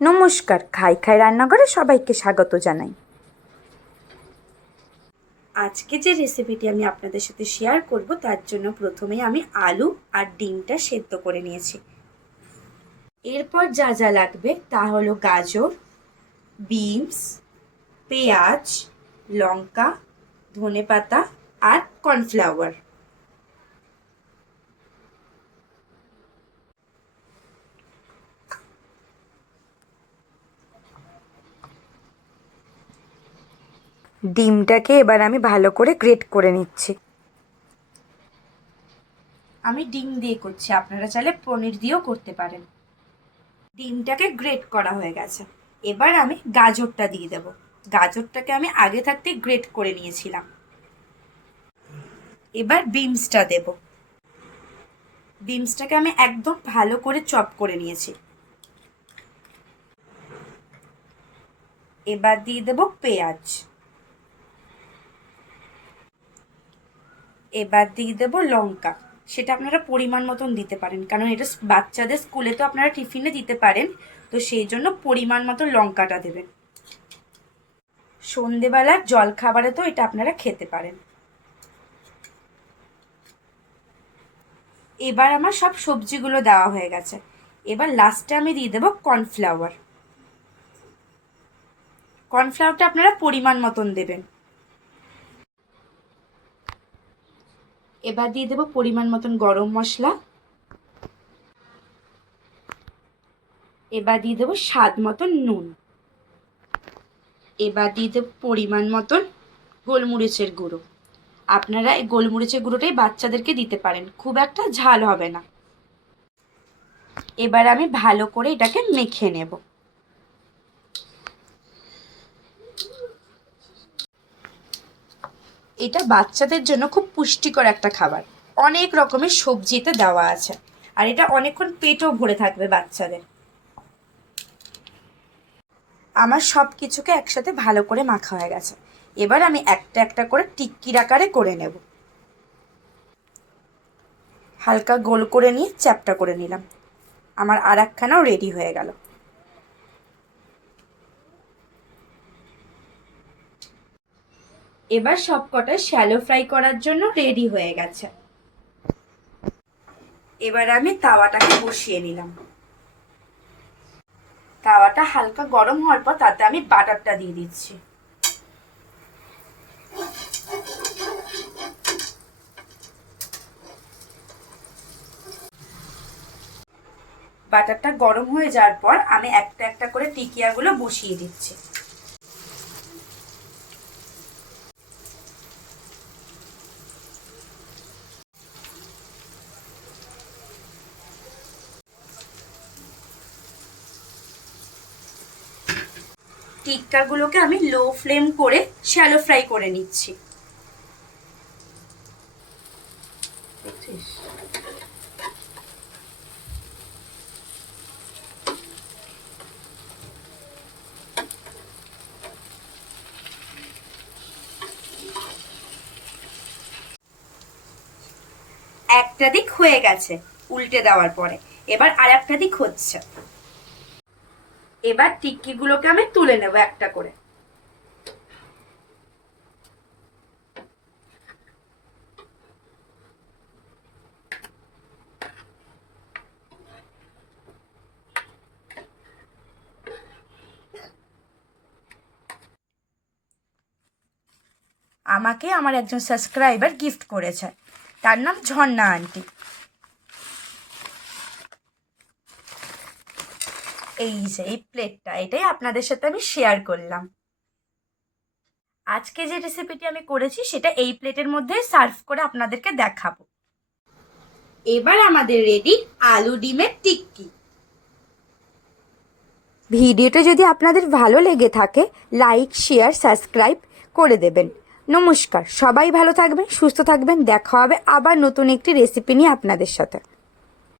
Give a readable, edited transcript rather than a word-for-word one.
নমস্কার, খাই খাই রান্নাঘরে সবাইকে স্বাগত জানাই। আজকে যে রেসিপিটি আমি আপনাদের সাথে শেয়ার করব তার জন্য প্রথমেই আমি আলু আর ডিমটা সেদ্ধ করে নিয়েছি। এরপর যা যা লাগবে তা হলো গাজর, বিনস, পেঁয়াজ, লঙ্কা, ধনেপাতা আর কর্নফ্লাওয়ার। ডিমটাকে এবার আমি ভালো করে গ্রেট করে নিচ্ছি। আমি ডিম দিয়ে করছি, আপনারা চাইলে পনির দিয়েও করতে পারেন। ডিমটাকে গ্রেট করা হয়ে গেছে, এবার আমি গাজরটা দিয়ে দেব। গাজরটাকে আমি আগে থাকতে গ্রেট করে নিয়েছিলাম। এবার বিনসটা দেব। বিনসটাকে আমি একদম ভালো করে চপ করে নিয়েছি। এবার দিয়ে দেব পেঁয়াজ। এবার দিয়ে দেব লঙ্কা, সেটা আপনারা পরিমাণ মতন দিতে পারেন, কারণ এটা বাচ্চাদের স্কুলে তো আপনারা টিফিনে দিতে পারেন, তো সেই জন্য পরিমাণ মতো লঙ্কাটা দেবেন। সন্ধেবেলার জল খাবারে তো এটা আপনারা খেতে পারেন। এবার আমার সব সবজিগুলো দেওয়া হয়ে গেছে। এবার লাস্টে আমি দিয়ে দেবো কর্নফ্লাওয়ার। কর্নফ্লাওয়ারটা আপনারা পরিমাণ মতন দেবেন। এবার দিয়ে দেবো পরিমাণ মতন গরম মশলা। এবার দিয়ে দেবো স্বাদ মতন নুন। এবার দিয়ে দেবো পরিমাণ মতন গোলমরিচের গুঁড়ো। আপনারা এই গোলমরিচের গুঁড়োটাই বাচ্চাদেরকে দিতে পারেন, খুব একটা ঝাল হবে না। এবার আমি ভালো করে এটাকে মেখে নেব। এটা বাচ্চাদের জন্য খুব পুষ্টিকর একটা খাবার, অনেক রকমের সবজি এতে দেওয়া আছে, আর এটা অনেকক্ষণ পেটও ভরে থাকবে বাচ্চাদের। আমার সব কিছুকে একসাথে ভালো করে মাখা হয়ে গেছে। এবার আমি একটা একটা করে টিক্কির আকারে করে নেব। হালকা গোল করে নিয়ে চ্যাপটা করে নিলাম। আমার আর একখানাও রেডি হয়ে গেল। এবার সব কটা শ্যালো ফ্রাই করার জন্য রেডি হয়ে গেছে। এবার আমি তাওয়াটাকে বসিয়ে নিলাম। তাওয়াটা হালকা গরম হওয়ার পর তাতে আমি বাটারটা দিয়ে দিচ্ছি। বাটারটা গরম হয়ে যাওয়ার পর আমি একটা একটা করে টিকিয়াগুলো বসিয়ে দিচ্ছি। টিক্কাগুলোকে আমি লো ফ্লেম করে শ্যালো ফ্রাই করে নিচ্ছি। একটা দিক হয়ে গেছে উল্টে দেওয়ার পরে, এবার আর একটা দিক হচ্ছে। এবার টিক্কিগুলোকে আমি তুলে নেব একটা করে। আমাকে আমার একজন সাবস্ক্রাইবার গিফট করেছে, তার নাম ঝর্ণা আন্টি। এই যে এই প্লেটটা, এটাই আপনাদের সাথে আমি শেয়ার করলাম। আজকে যে রেসিপিটি আমি করেছি সেটা এই প্লেটের মধ্যে সার্ভ করে আপনাদেরকে দেখাবো। এবার আমাদের রেডি আলু ডিমের টিক্কি। ভিডিওটা যদি আপনাদের ভালো লেগে থাকে লাইক, শেয়ার, সাবস্ক্রাইব করে দেবেন। নমস্কার, সবাই ভালো থাকবেন, সুস্থ থাকবেন। দেখা হবে আবার নতুন একটি রেসিপি নিয়ে আপনাদের সাথে।